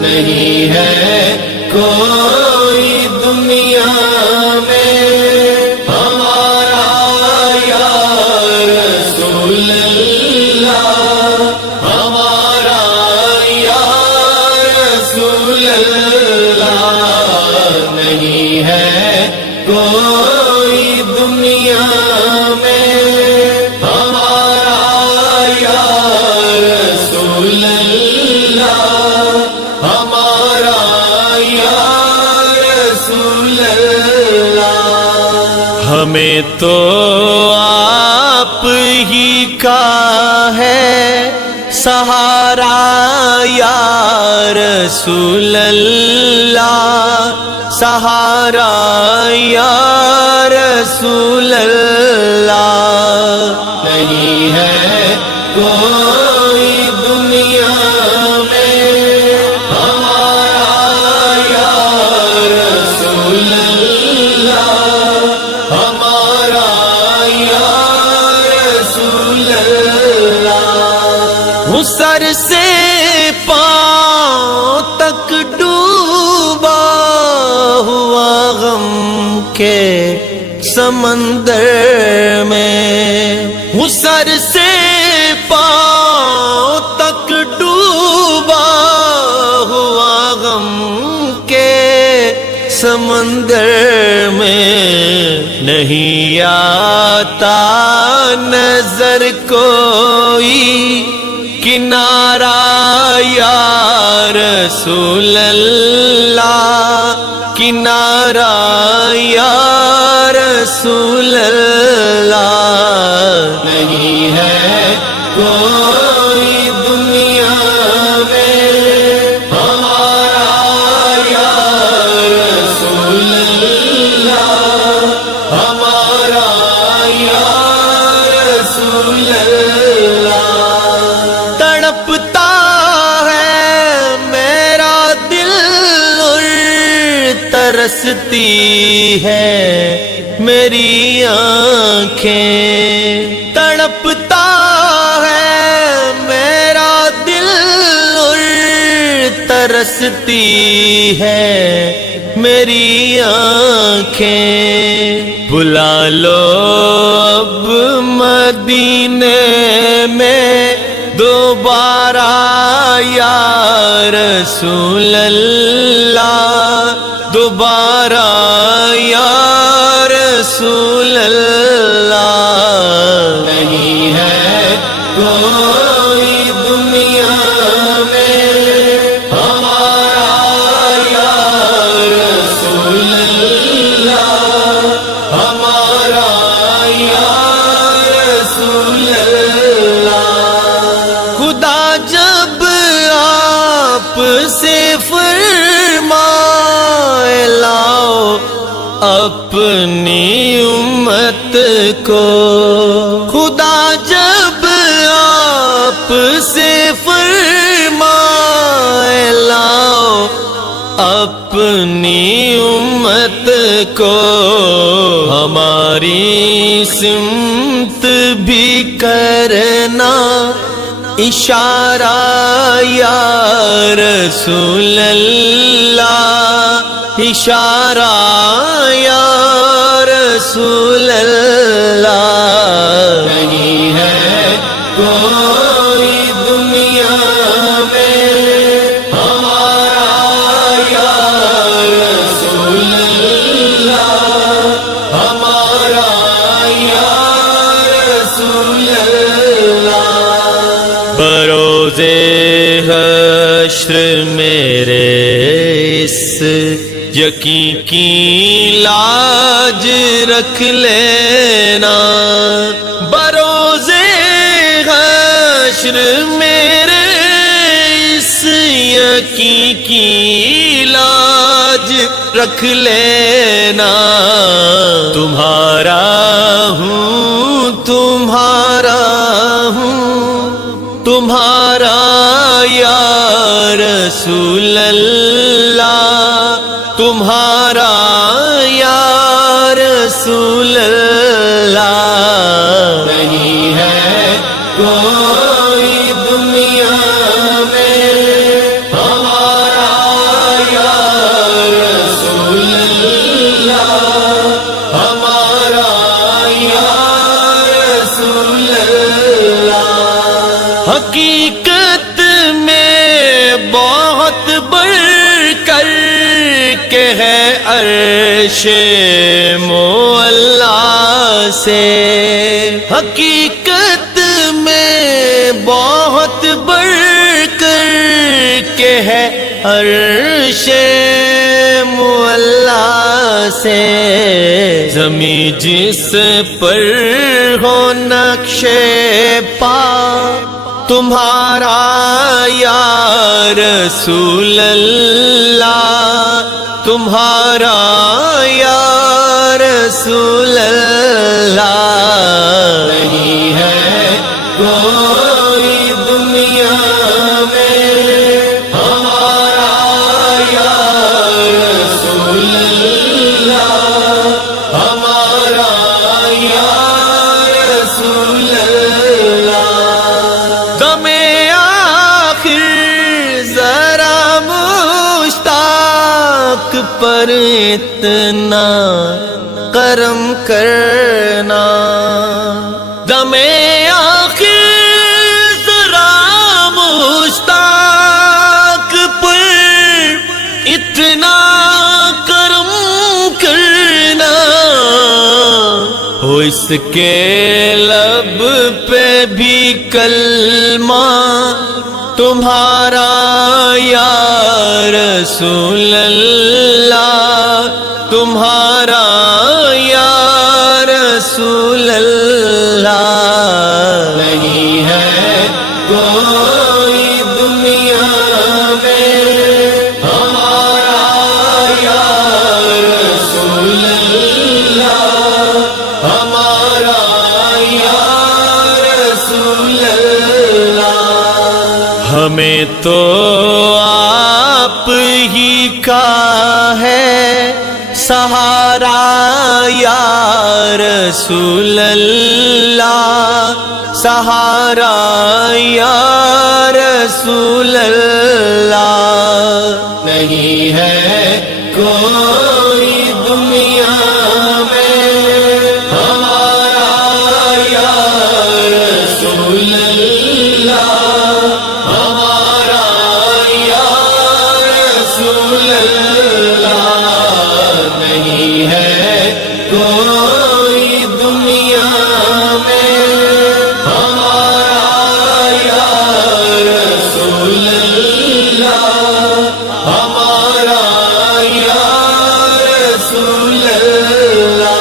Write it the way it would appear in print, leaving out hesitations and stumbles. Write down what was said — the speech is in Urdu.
نہیں ہے کوئی دنیا میں ہمارا یا رسول اللہ، ہمارا یا رسول اللہ، نہیں ہے کوئی دنیا میں ہمارا یا رسول اللہ، ہمارا یا رسول اللہ۔ ہمیں تو آپ ہی کا ہے سہارا یا رسول اللہ، سہارا یا رسول اللہ۔ نہیں ہے کوئی دنیا میں ہمارا یا رسول اللہ، ہمارا یا رسول اللہ۔ وہ سر سے پاؤں تک ڈوبا ہوا غم کے سمندر میں، وہ سر سے پاؤں تک ڈوبا ہوا غم کے سمندر میں، نہیں آتا نظر کوئی کنارہ یا رسول اللہ، کنارہ یا رسول اللہ۔ نہیں ہے کوئی دنیا میں ہمارا یا رسول اللہ، ہمارا یا رسول اللہ۔ تڑپتا ہے میرا دل اور ترستی ہے میری آنکھیں، تڑپتا ہے میرا دل اور ترستی ہے میری آنکھیں۔ بلا لو اب مدینے میں دوبارہ یا رسول اللہ، دوبارہ یا رسول اللہ۔ نہیں ہے کوئی دنیا میں ہمارا یا رسول اللہ، ہمارا یا رسول اللہ۔ خدا جب آپ سے فرمائے لاؤ اپنی امت کو، خدا جب آپ سے فرمائے لاؤ اپنی امت کو، ہماری سمت بھی کرنا اشارہ یا رسول اللہ، اشارہ یا رسول اللہ۔ نہیں ہے کوئی دنیا میں ہمارا یا رسول اللہ، ہمارا یا رسول اللہ۔ بروز حشر میرے اس یقین کی لاج رکھ لینا، بروز حشر میرے اس یقین کی لاج رکھ لینا، تمہارا ہوں تمہارا ہوں تمہارا یا رسول اللہ، تمہارا یا رسول اللہ۔ نہیں ہے کوئی دنیا میں ہمارا یا رسول اللہ، ہمارا یا رسول اللہ۔ حقیقت میں بہت بڑھ کر کے ہے عرش معلیٰ سے، حقیقت میں بہت بڑھ کر کے ہے عرش معلیٰ سے، زمین جس پر ہو نقش پا تمہارا یا رسول اللہ، تمہارا یا رسول اللہ۔ نہیں ہے کوئی دنیا میں ہمارا یا رسول اللہ، ہمارا یا رسول اللہ۔ دم آخر ذرا مشتاق پر اتنا کرم کرنا، دم آخر ذرا مشتاق پر اتنا کرم کرنا، ہو اس کے لب پہ بھی کلمہ تمہارا یا رسول اللہ، تمہارا یا رسول اللہ۔ نہیں ہے کوئی دنیا میں ہمارا یا رسول اللہ، ہمارا یا رسول اللہ۔ ہمیں تو آپ ہی کا ہے سہارا یا رسول اللہ، سہارا یا رسول اللہ۔ نہیں ہے کوئی دنیا میں ہمارا یا رسول اللہ، ہمارا یا رسول اللہ۔ نہیں ہے کوئی دنیا میں ہمارا یا رسول اللہ، ہمارا یا رسول اللہ۔